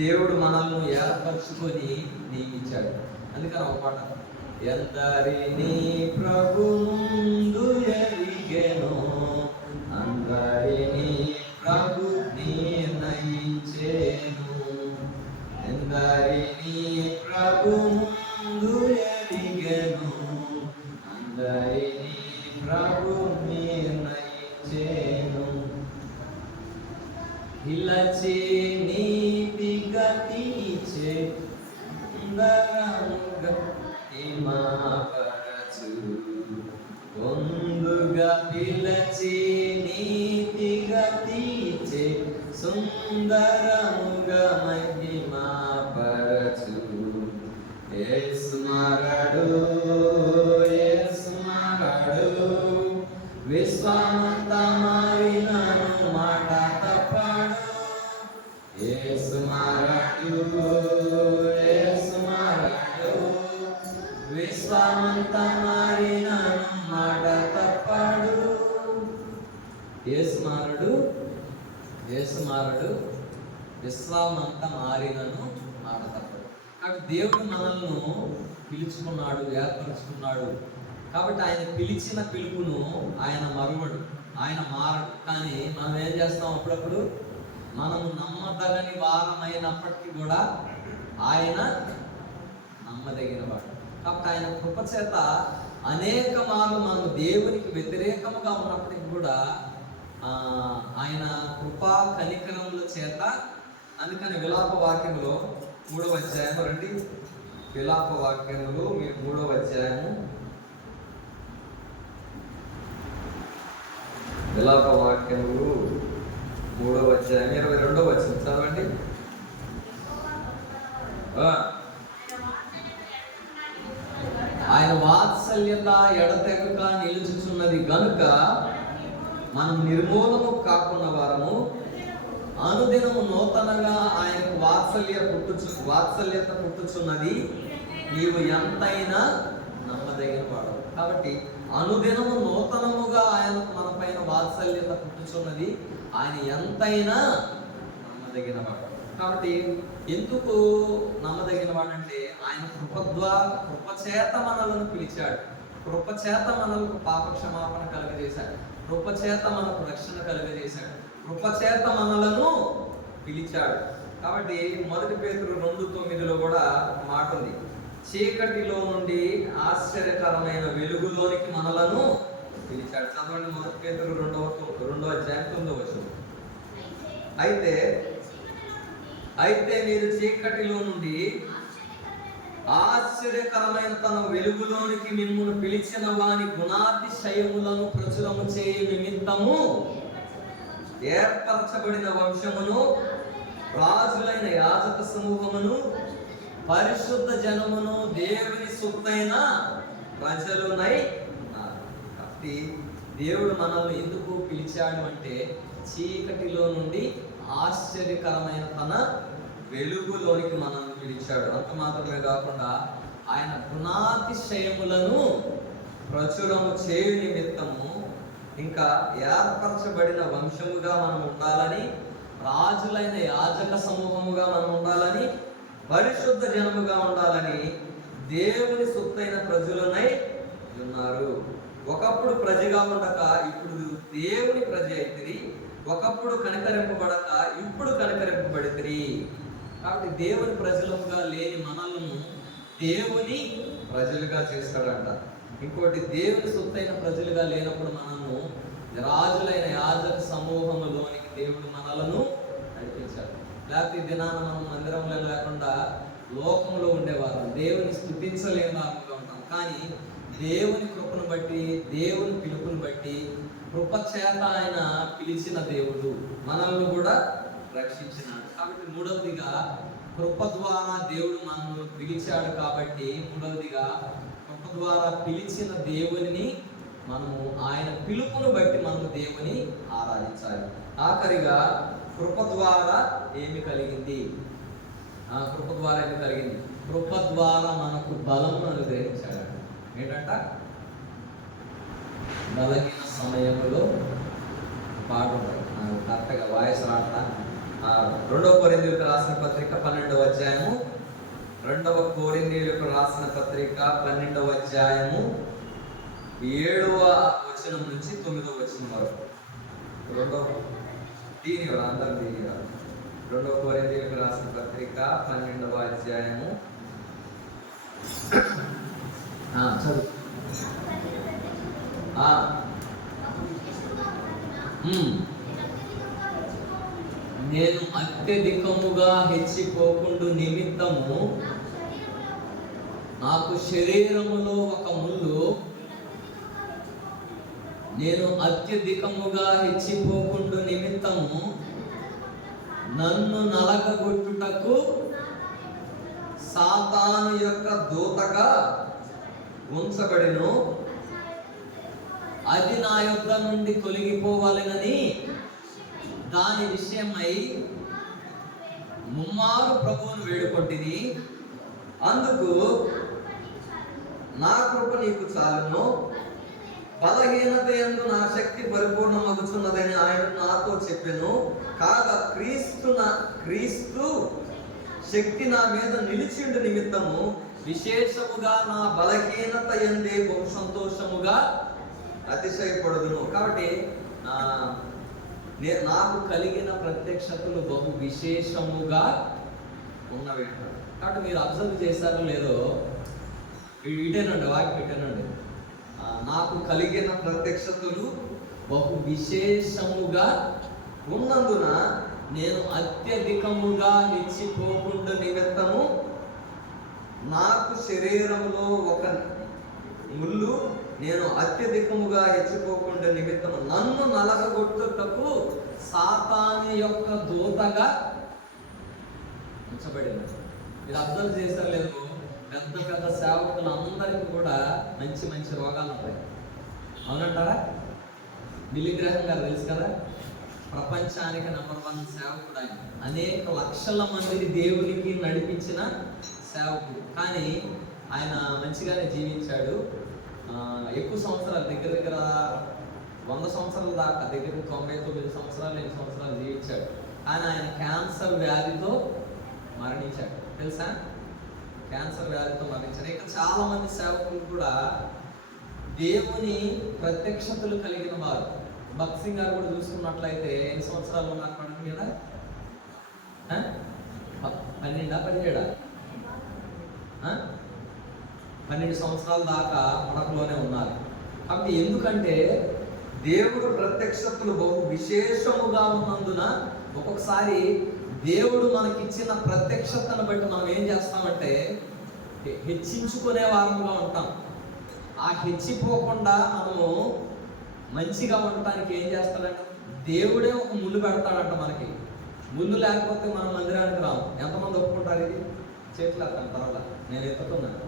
దేవుడు మనల్ని ఏర్పరచుకొని నియమించాడు. అందుకని ఒక పాట, ఎందరిని ప్రభు ముందు ఎరిగెను అందరిని ప్రభు నిర్ణయించెను, ఎందరిని ప్రభు ముందు ఎరిగెను అందరిని ప్రభు నిర్ణయించెను, పిలచి నీతి గతినిచ్చే సుందరముగా హిమపరచు, పొందుగా పిలచి నీతి గతినిచ్చే సుందరముగా మహిమపరచు, యేసు మరడు యేసు మరడు విశ్వామంత మారినను మాట తప్పడు, యేసు మరడు యేసు మరడు విశ్వామంత మారినను మాట తప్పడు, యేసు మారడు యేసు మారడు విశ్వామంత మారినను మాట తప్పడు. కాబట్టి దేవుడు మనల్ని పిలుచుకున్నాడు, ఏర్పరచుకున్నాడు. కాబట్టి ఆయన పిలిచిన పిలుపును ఆయన మరువడు, ఆయన మారడు. కానీ మనం ఏం చేస్తాం, అప్పుడప్పుడు మనము నమ్మదగని వారమైనప్పటికీ కూడా ఆయన నమ్మదగిన వాడు. కాబట్టి ఆయన కృప చేత అనేక మార్లు మనము దేవునికి వ్యతిరేకముగా ఉన్నప్పటికీ కూడా ఆయన కృపా కనికరముల చేత, అందుకని విలాప వాక్యములో 3వ అధ్యాయము రండి, విలాప వాక్యములు మీరు 3వ అధ్యాయము, విలాప వాక్యములు 3వ అధ్యాయం 22వ వచనం చదవండి. ఆయన వాత్సల్యత ఎడతెగక నిలుచుచున్నది గనుక మనం నిర్మూలము కాకుండా వారము అనుదినము నూతనంగా ఆయనకు వాత్సల్యత పుట్టుచున్నది, నీవు ఎంతైనా నమ్మదగిన వాడు. కాబట్టి అనుదినము నూతనముగా ఆయనకు మన పైన వాత్సల్యత పుట్టుచున్నది, ఆయన ఎంతైనా నమ్మదగిన వాడు. కాబట్టి ఎందుకు నమ్మదగిన వాడంటే, ఆయన కృపచేత మనలను పిలిచాడు, కృపచేత మనకు పాప క్షమాపణ కలుగజేశాడు, కృపచేత మనకు రక్షణ కలుగజేశాడు, కృపచేత మనలను పిలిచాడు. కాబట్టి 1 పేతురు 2:9లో కూడా మాట ఉంది, చీకటిలో నుండి ఆశ్చర్యకరమైన వెలుగులోనికి మనలను పిలిచాడు. చదవండి 1 పేతురు 2వ అధ్యాయం 9వ వచనం. అయితే మీరు చీకటిలో నుండి ఆశ్చర్యకరమైన తన వెలుగులోనికి మిమ్మును పిలిచిన వాని గుణాతిశయములను ప్రచురము చేయు నిమిత్తము ఏర్పరచబడిన వంశమును, రాజులైన యాజక సమూహమును, పరిశుద్ధ జనమును, దేవుని సొత్తైన ప్రజలునై ఉన్నారు. కాబట్టి దేవుడు మనల్ని ఎందుకు పిలిచాడు అంటే, చీకటిలో నుండి ఆశ్చర్యకరమైన తన వెలుగులోనికి మనల్ని పిలిచాడు. అంత మాత్రమే కాకుండా ఆయన గుణాతిశయములను ప్రచురము చేయు నిమిత్తము ఇంకా ఏర్పరచబడిన వంశముగా మనం ఉండాలని, రాజులైన యాజక సమూహముగా మనం ఉండాలని, పరిశుద్ధ జనముగా ఉండాలని దేవుని సొత్తైన ప్రజలనై ఉన్నారు. ఒకప్పుడు ప్రజగా ఉండక ఇప్పుడు దేవుని ప్రజ అయితిరి, ఒకప్పుడు కనికరింపబడక ఇప్పుడు కనికరింపబడితిరి. కాబట్టి దేవుని ప్రజలుగా లేని మనలను దేవుని ప్రజలుగా చేస్తాడంట. ఇంకోటి, దేవుని సొత్తైన ప్రజలుగా లేనప్పుడు మనల్ని రాజులైన యాజక సమూహములోనికి దేవుడు మనలను నడిపించాడు. లేకపోతే ఈ దినాన మనం మందిరంలో లేకుండా లోకంలో ఉండేవారు, దేవుని స్తుతించలేని వారుగా ఉంటాం. కానీ దేవుని కృపను బట్టి, దేవుని పిలుపుని బట్టి, కృప చేత ఆయన పిలిచిన దేవుడు మనల్ని కూడా రక్షించినాడు. కాబట్టి మూడవదిగా కృప ద్వారా దేవుడు మనల్ని పిలిచాడు. కాబట్టి మూడవదిగా కృప ద్వారా పిలిచిన దేవుని మనము ఆయన పిలుపును బట్టి మనము దేవుని ఆరాధించాలి. ఆఖరిగా కృప ద్వారా ఏమి కలిగింది? కృప ద్వారా ఏమి కలిగింది? కృప ద్వారా మనకు బలమును అనుగ్రహించాడు. ఏంటంట? బలహీన సమయంలో పాట నాకు కరెక్ట్గా వాయిస్ రావట్లా. 2వ కొరింథీయులకు రాసిన పత్రిక 12వ అధ్యాయము, 2వ కొరింథీయులకు రాసిన పత్రిక 12వ అధ్యాయము 7వ వచనం నుంచి 9వ వచనం వరకు. 2వ కొరింథీయులకు రాసిన పత్రిక 12వ అధ్యాయము చదువు. నేను అత్యధికముగా హెచ్చిపోకుండా నిమిత్తము నాకు శరీరములో ఒక ముళ్ళు, నేను అత్యధికముగా హెచ్చిపోకుండా నిమిత్తము నన్ను నలగగొట్టుటకు సాతాను యొక్క దూతగా ఉంచబడెను. అది నా యొద్ద నుండి తొలగిపోవాలనని దాని విషయమై ముమ్మారు ప్రభువును వేడుకొంటిని. అందుకు నా కృప నీకు చాలును, బలహీనత యందు నా శక్తి పరిపూర్ణమగుచున్నదని ఆయన నాతో చెప్పెను. కాగా క్రీస్తు శక్తి నా మీద నిలిచిండు నిమిత్తము విశేషముగా నా బలహీనత యందే బహు సంతోషముగా అతిశయపడుదును. కాబట్టి నాకు కలిగిన ప్రత్యక్షతలు బహు విశేషముగా ఉన్నవి. కాబట్టి మీరు అబ్జర్వ్ చేశారో లేదో, ఇటేనండి వాక్యం ఇటేనండి. నాకు కలిగిన ప్రత్యక్షతలు బహు విశేషముగా ఉన్నందున నేను అత్యధికముగా హెచ్చిపోకుండా నిమిత్తము నాకు శరీరంలో ఒక ముళ్ళు, నేను అత్యధికముగా హెచ్చిపోకుండా నిమిత్తము నన్ను నలగగొట్టుటకు సాతాను యొక్క దూతగా ఉంచబడింది. మీరు అబ్జర్వ్ చేశారు లేదు, పెద్ద పెద్ద సేవకులందరికీ కూడా మంచి మంచి రోగాలు ఉంటాయి. అవునంటారా? బిల్లీ గ్రాహం గారు తెలుసు కదా, ప్రపంచానికి నంబర్ 1 సేవకుడు ఆయన. అనేక లక్షల మందిని దేవునికి నడిపించిన సేవకుడు. కానీ ఆయన మంచిగానే జీవించాడు. ఎక్కువ సంవత్సరాలు, దగ్గర 100 సంవత్సరాల దాకా, దగ్గర 99 సంవత్సరాలు 8 సంవత్సరాలు జీవించాడు. కానీ ఆయన క్యాన్సర్ వ్యాధితో మరణించాడు. తెలుసా? క్యాన్సర్ వ్యాధితో మరణించాడు. ఇంకా చాలా మంది సేవకులు కూడా దేవుని ప్రత్యక్షతలు కలిగిన వారు. భక్త్ సింగ్ గారు కూడా చూసుకున్నట్లయితే ఎన్ని సంవత్సరాలు ఉన్నారు పడక మీద? 12 12 సంవత్సరాల దాకా పడకలోనే ఉన్నారు. కాబట్టి ఎందుకంటే దేవుడు ప్రత్యక్షతలు బహు విశేషముగా ఉన్నందున ఒక్కొక్కసారి దేవుడు మనకిచ్చిన ప్రత్యక్షతను బట్టి మనం ఏం చేస్తామంటే హెచ్చించుకునే వారముగా ఉంటాం. ఆ హెచ్చిపోకుండా మనము మంచిగా ఉండటానికి ఏం చేస్తాడంటే దేవుడే ఒక ముళ్ళు పెడతాడంట మనకి. ముళ్ళు లేకపోతే మనం మందిరానికి రాము. ఎంతమంది ఒప్పుకుంటారు? ఇది చేతులు ఎత్తాను, పర్వాలా, నేను ఎత్తుతున్నాను.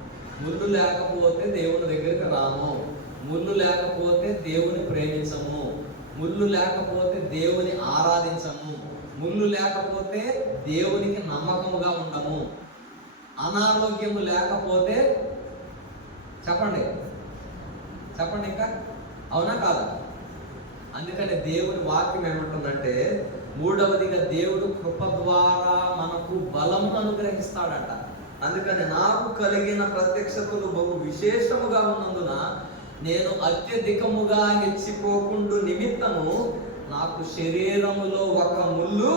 ముళ్ళు లేకపోతే దేవుని దగ్గరికి రాము, ముళ్ళు లేకపోతే దేవుని ప్రేమించము, ముళ్ళు లేకపోతే దేవుని ఆరాధించము, ముళ్ళు లేకపోతే దేవునికి నమ్మకముగా ఉండము, అనారోగ్యము లేకపోతే చెప్పండి ఇంకా అవునా కాదా? అందుకని దేవుని వాక్యం ఏమంటుందంటే, మూడవదిగా దేవుడు కృప ద్వారా మనకు బలమును అనుగ్రహిస్తాడట. అందుకని నాకు కలిగిన ప్రత్యక్షతలు బహు విశేషముగా ఉన్నందున నేను అత్యధికముగా హెచ్చిపోకుండా నిమిత్తము నాకు శరీరములో ఒక ముళ్ళు,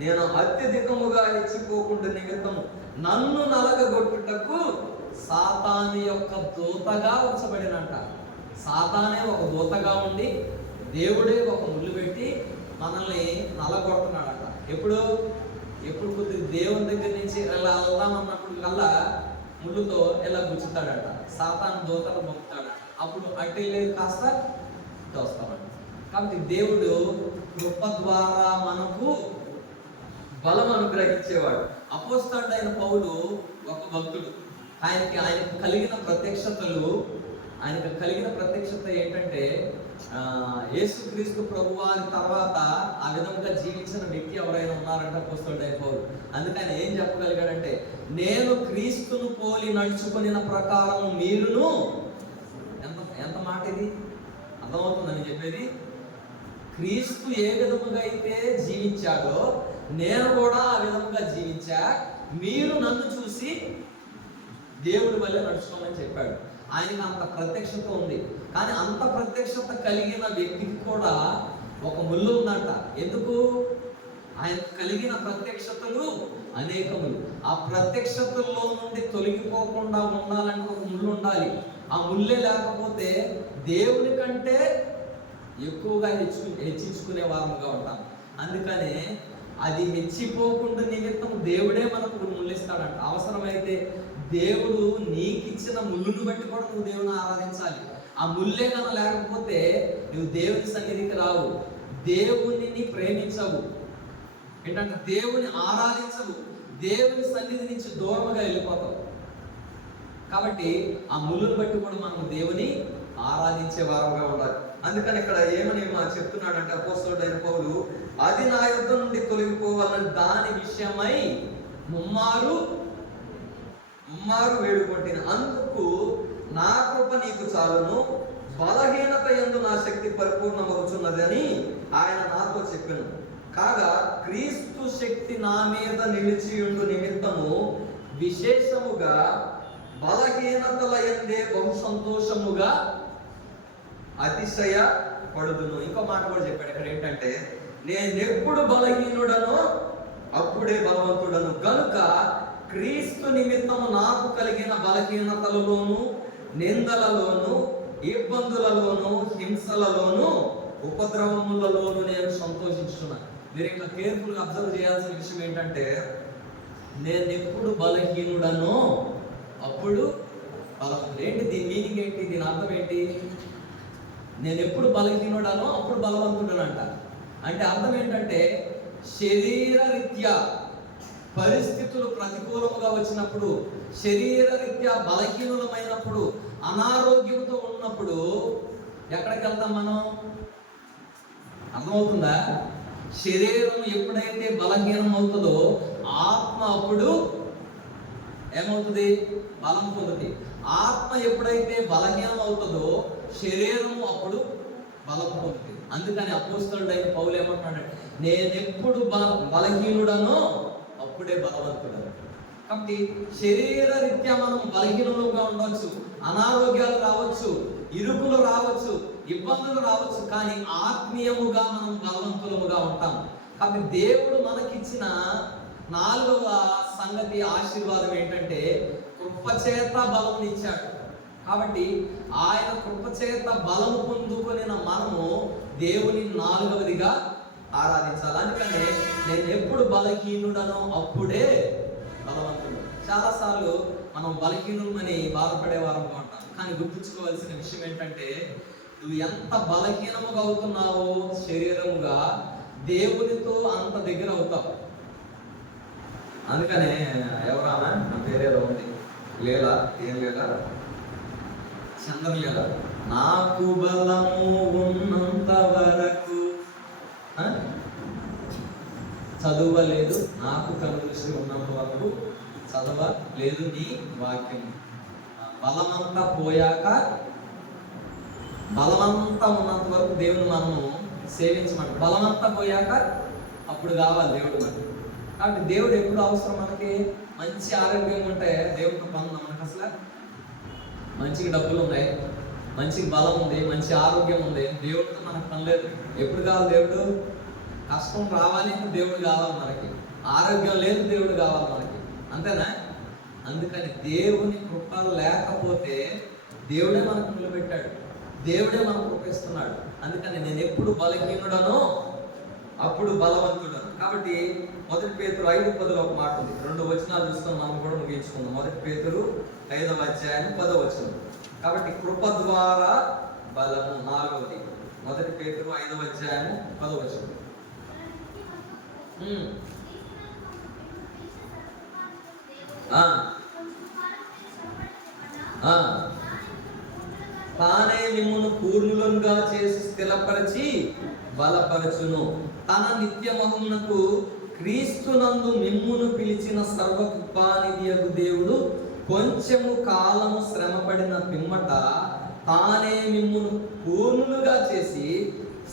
నేను అత్యధికముగా హెచ్చిపోకుండా నిమిత్తము నన్ను నలగగొట్టుటకు సాతాను యొక్క దూతగా ఉంచబడినంట. సాతానే ఒక దూతగా ఉండి దేవుడే ఒక ముళ్ళు పెట్టి మనల్ని నలగొడుతున్నాడట. ఎప్పుడు కొద్దిగా దేవుని దగ్గర నుంచి ఇలా వెళ్దామన్నప్పుడు కల్లా ముళ్ళుతో ఇలా గుచ్చుతాడట. సాతాను దూతలు పంపుతాడట. అప్పుడు అటు లేదు కాస్త తోస్తామట. కాబట్టి దేవుడు కృప ద్వారా మనకు బలం అనుగ్రహించేవాడు. అపోస్తలుడైన పౌలు ఒక భక్తుడు. ఆయనకు కలిగిన ప్రత్యక్షత ఏంటంటే, యేసుక్రీస్తు ప్రభువారి తర్వాత ఆ విధంగా జీవించిన వ్యక్తి ఎవరైనా ఉన్నారంటే అపోస్తలుడైన పౌలు. అందుకని ఏం చెప్పగలిగాడంటే, నేను క్రీస్తును పోలి నడుచుకున్న ప్రకారం మీరును, ఎంత మాట ఇది అర్థమవుతుందని చెప్పేది. క్రీస్తు ఏ విధముగా అయితే జీవించాడో నేను కూడా ఆ విధముగా జీవించా, మీరు నన్ను చూసి దేవుడి వల్లే నడుచుకోమని చెప్పాడు. ఆయనకు అంత ప్రత్యక్షత ఉంది. కానీ అంత ప్రత్యక్షత కలిగిన వ్యక్తికి కూడా ఒక ముళ్ళు ఉందంట. ఎందుకు? ఆయనకు కలిగిన ప్రత్యక్షతలు అనేకములు. ఆ ప్రత్యక్షతల్లో నుండి తొలగిపోకుండా ఉండాలంటే ఒక ముళ్ళు ఉండాలి. ఆ ముళ్ళే లేకపోతే దేవుని కంటే ఎక్కువగా హెచ్చించుకునే వారముగా ఉంటాం. అందుకనే అది హెచ్చిపోకుండా నిమిత్తం దేవుడే మనకు ముళ్ళిస్తాడంట. అవసరమైతే దేవుడు నీకిచ్చిన ముళ్ళును బట్టి కూడా నువ్వు దేవుని ఆరాధించాలి. ఆ ముళ్ళే కన్నా లేకపోతే నువ్వు దేవుని సన్నిధికి రావు, దేవుని ప్రేమించవు, ఏంటంటే దేవుని ఆరాధించవు, దేవుని సన్నిధి నుంచి దూరంగా వెళ్ళిపోతావు. కాబట్టి ఆ ముళ్ళును బట్టి కూడా మనం దేవుని ఆరాధించే వారంగా ఉండాలి. అందుకని ఇక్కడ ఏమని చెప్తున్నాడంటే అపోస్తలుడైన పౌలు, అది నా యుద్ధ నుండి తొలగిపోవాలని దాని విషయమై ముమ్మారు వేడుకొట్టిన, అందుకు నా కృప నీకు చాలును, బలహీనత యందు నా శక్తి పరిపూర్ణమవుతున్నదని ఆయన నాతో చెప్పాను. కాగా క్రీస్తు శక్తి నా మీద నిలిచియుండు నిమిత్తము విశేషముగా బలహీనతల యందే బహు సంతోషముగా అతిశయ పడుదును. ఇంకో మాట కూడా చెప్పాడు ఇక్కడ ఏంటంటే, నేనెప్పుడు బలహీనుడనో అప్పుడే బలవంతుడను గనుక క్రీస్తు నిమిత్తము నాకు కలిగిన బలహీనతలలోను, నిందలలోను, ఇబ్బందులలోను, హింసలలోను, ఉపద్రవములలోను నేను సంతోషించున్నాను. మీరు ఇంకా కేర్ఫుల్గా అబ్జర్వ్ చేయాల్సిన విషయం ఏంటంటే, నేను ఎప్పుడు బలహీనుడనో అప్పుడు బలవంతుడు. ఏంటి దీని మీనింగ్ ఏంటి? దీని అర్థం ఏంటి? నేను ఎప్పుడు బలహీనుడనో అప్పుడు బలవంతుడనంట. అంటే అర్థం ఏంటంటే, శరీరరీత్యా పరిస్థితులు ప్రతికూలముగా వచ్చినప్పుడు, శరీరరీత్యా బలహీనులమైనప్పుడు, అనారోగ్యంతో ఉన్నప్పుడు ఎక్కడికి వెళ్తాం మనం? అర్థమవుతుందా? శరీరం ఎప్పుడైతే బలహీనం అవుతుందో ఆత్మ అప్పుడు ఏమవుతుంది? బలం పొందుతుంది. ఆత్మ ఎప్పుడైతే బలహీనం అవుతుందో శరీరం అప్పుడు బలం పొందుతుంది. అందుకని అపోస్తలుడైన పౌలు ఏమంటున్నాడు? నేనెప్పుడు బలహీనుడనో అప్పుడే బలవంతుడను. కాబట్టి శరీరరీత్యా మనం బలహీనంగా ఉండవచ్చు, అనారోగ్యాలు రావచ్చు, ఇరుకులు రావచ్చు, ఇబ్బందులు రావచ్చు, కానీ ఆత్మీయముగా మనం బలవంతులముగా ఉంటాం. కాబట్టి దేవుడు మనకిచ్చిన 4వ సంగతి ఆశీర్వాదం ఏంటంటే, కృపచేత బలం ఇచ్చాడు. కాబట్టి ఆయన కృపచేత బలము పొందుకొని మనము దేవుని 4వదిగా ఆరాధించాలి. అందుకనే నేను ఎప్పుడు బలహీనుడనో అప్పుడే బలవంతుడు. చాలాసార్లు మనం బలహీనులని బాధపడే వారంగా ఉంటాం. కానీ గుర్తుంచుకోవాల్సిన విషయం ఏంటంటే, నువ్వు ఎంత బలహీనముగా అవుతున్నావో శరీరముగా, దేవునితో అంత దగ్గర అవుతావు. అందుకనే ఎవరానా నా పేరేదో ఉంది, లేదా ఏం లేదా, చంద్రలేల, నాకు బలము ఉన్నంత వరకు చదవలేదు, నాకు కనుదృష్టి ఉన్నంత వరకు చదవలేదు నీ వాక్యం. బలమంతా పోయాక బలమంతా ఉన్నంత వరకు దేవుని మనము సేవించమంట. బలమంతా పోయాక అప్పుడు కావాలి దేవుడు మనకి. కాబట్టి దేవుడు ఎప్పుడు అవసరం మనకి? మంచి ఆరోగ్యంగా ఉంటే దేవుడితో పనుందా మనకు? అసలు మంచిగా డబ్బులు ఉన్నాయి, మంచి బలం ఉంది, మంచి ఆరోగ్యం ఉంది, దేవుడితో మనకు పని లేదు. ఎప్పుడు కావాలి దేవుడు? కష్టం రావాలి అంటే దేవుడు కావాలి మనకి. ఆరోగ్యం లేదు, దేవుడు కావాలి మనకి. అంతేనా? అందుకని దేవుని కృప లేకపోతే దేవుడే మనకు నిలబెట్టాడు, దేవుడే మనకు కృపిస్తున్నాడు. అందుకని నేను ఎప్పుడు బలహీనుడనో అప్పుడు బలవంతుడను. కాబట్టి 1 పేతురు 5:10 ఒక మాట ఉంది. 2 వచనాలు చూసుకొని మనం కూడా ముగించుకుందాం. 1 పేతురు 5వ అధ్యాయం 10వ వచనం. కాబట్టి కృప ద్వారా బలము. 4వది 1 పేతురు 5వ అధ్యాయం 10వ వచనం. తానే మిమ్మును పూర్ణులుగా చేసి స్థిరపరిచి బలపరచును. తన నిత్య మహమునకు క్రీస్తునందు మిమ్మును పిలిచిన సర్వకృపానిధియగు దేవుడు కొంచెము కాలము శ్రమపడిన పిమ్మట తానే మిమ్మును పూర్ణులుగా చేసి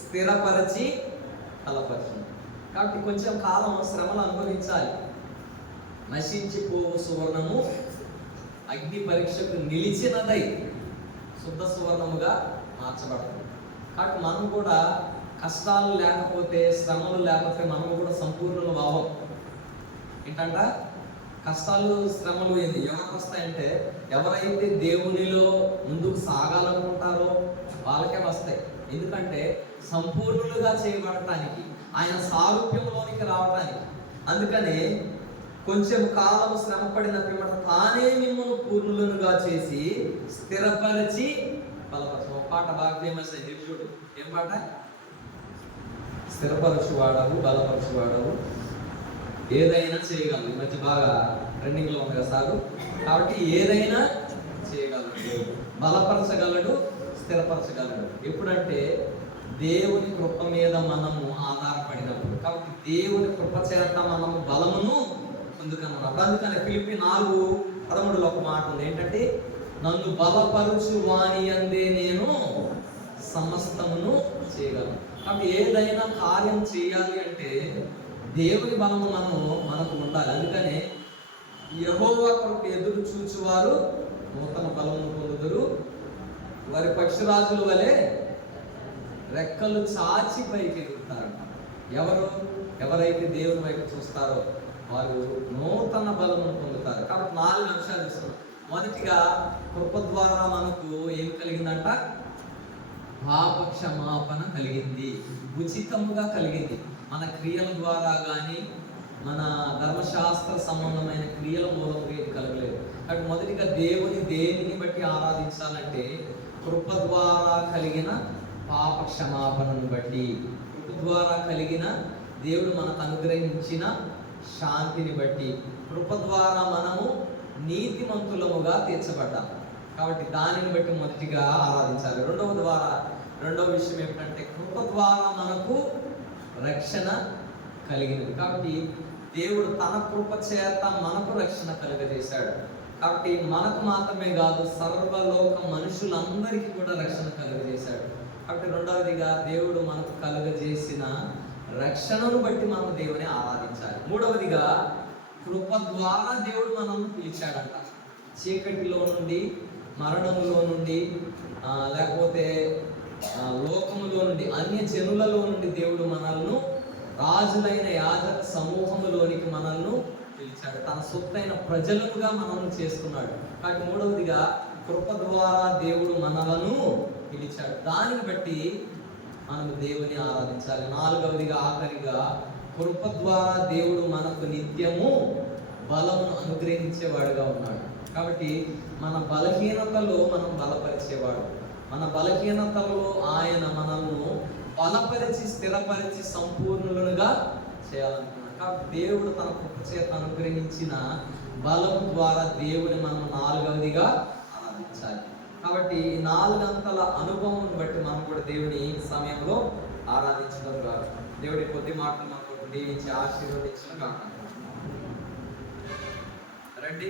స్థిరపరిచి బలపరచును. కాబట్టి కొంచెం కాలం శ్రమలు అనుభవించాలి. నశించిపోవు సువర్ణము అగ్ని పరీక్షకు నిలిచినదై శుద్ధ సువర్ణముగా మార్చబడుతుంది. కాబట్టి మనం కూడా కష్టాలు లేకపోతే, శ్రమలు లేకపోతే మనం కూడా సంపూర్ణ భావం ఏంటంట? కష్టాలు శ్రమలు ఎవరికి వస్తాయంటే ఎవరైతే దేవునిలో ముందుకు సాగాలనుకుంటారో వాళ్ళకే వస్తాయి. ఎందుకంటే సంపూర్ణులుగా చేయబడటానికి, ఆయన సారూప్యంలోనికి రావటానికి. అందుకని కొంచెం కాలం శ్రమ పడిన పిమ్మట తానే మిమ్మల్ని పూర్ణులుగా చేసి స్థిరపరిచి బలపరచు. ఒక పాట బాగా ఫేమస్ అయింది, చూడు. ఏం పాట? స్థిరపరచువాడవు, బలపరచువాడవు, ఏదైనా చేయగలరు. ఈ మధ్య బాగా ట్రెండింగ్లో ఉంది కదా సారు. కాబట్టి ఏదైనా చేయగలడు, బలపరచగలడు, స్థిరపరచగలడు. ఎప్పుడంటే దేవుని కృప మీద మనము ఆధారపడినప్పుడు. కాబట్టి దేవుని కృప చేత మనము బలమును పొందుకున్నప్పుడు. అందుకని ఫిలిప్పీ 4:13 ఒక మాట ఉంది. ఏంటంటే నన్ను బలపరచు వాని యందే నేను సమస్తమును చేయగలను. కాబట్టి ఏదైనా కార్యం చేయాలి అంటే దేవుని బలము మనకు ఉండాలి. అందుకనే యెహోవా కొరకు ఎదురు చూచువారు నూతన బలమును పొందుదురు, వారి పక్షిరాజుల వలె రెక్కలు చాచి పైకి ఎగురుతారంట. ఎవరైతే దేవుని వైపు చూస్తారో వారు నూతన బలమును పొందుతారు. కాబట్టి 4 అంశాలు ఇస్తున్నాం. మొదటిగా కృప ద్వారా మనకు ఏం కలిగిందంట? పాపక్షమాపణ కలిగింది, ఉచితముగా కలిగింది. మన క్రియల ద్వారా కానీ, మన ధర్మశాస్త్ర సంబంధమైన క్రియల మూలంగా ఇది కలగలేదు. కాబట్టి మొదటిగా దేనిని బట్టి ఆరాధించాలంటే కృప ద్వారా కలిగిన పాప క్షమాపణను బట్టి, కృప ద్వారా కలిగిన దేవుడు మనకు అనుగ్రహించిన శాంతిని బట్టి, కృప ద్వారా మనము నీతిమంతులముగా తీర్చబడ్డాం. కాబట్టి దానిని బట్టి మొదటిగా ఆరాధించాలి. రెండవ విషయం ఏమిటంటే కృప ద్వారా మనకు రక్షణ కలిగినది. కాబట్టి దేవుడు తన కృప చేత మనకు రక్షణ కలుగజేశాడు. కాబట్టి మనకు మాత్రమే కాదు, సర్వలోక మనుషులందరికీ కూడా రక్షణ కలుగజేశాడు. కాబట్టి రెండవదిగా దేవుడు మనకు కలుగజేసిన రక్షణను బట్టి మనం దేవుని ఆరాధించాలి. మూడవదిగా కృప ద్వారా దేవుడు మనల్ని పిలిచాడంట. చీకటిలో నుండి, మరణంలో నుండి, లేకపోతే లోకములో నుండి, అన్య జనులలో నుండి దేవుడు మనల్ని రాజులైన యాజక సమూహములోనికి మనల్ని పిలిచాడు. తన సొత్తైన ప్రజలుగా మనల్ని చేసుకున్నాడు. కాబట్టి మూడవదిగా కృప ద్వారా దేవుడు మనలను పిలిచాడు. దానిని బట్టి మనం దేవుని ఆరాధించాలి. నాలుగవదిగా, ఆఖరిగా, కృప ద్వారా దేవుడు మనకు నిత్యము బలమును అనుగ్రహించేవాడుగా ఉన్నాడు. కాబట్టి మన బలహీనతలో మనం బలపరిచేవాడు. మన బలహీనతలో ఆయన మనల్ని బలపరిచి, స్థిరపరిచి సంపూర్ణులుగా చేయాలనుకున్నాడు. కాబట్టి దేవుడు తన కృప చేత అనుగ్రహించిన బలం ద్వారా దేవుని మనం నాలుగవదిగా ఆరాధించాలి. కాబట్టి ఈ 4 అంతల అనుభవం బట్టి మనం కూడా దేవుని సమయంలో ఆరాధించడం ద్వారా దేవుడి కొద్ది మాటలు మనకు దీవించి ఆశీర్వదించడం కాక రండి.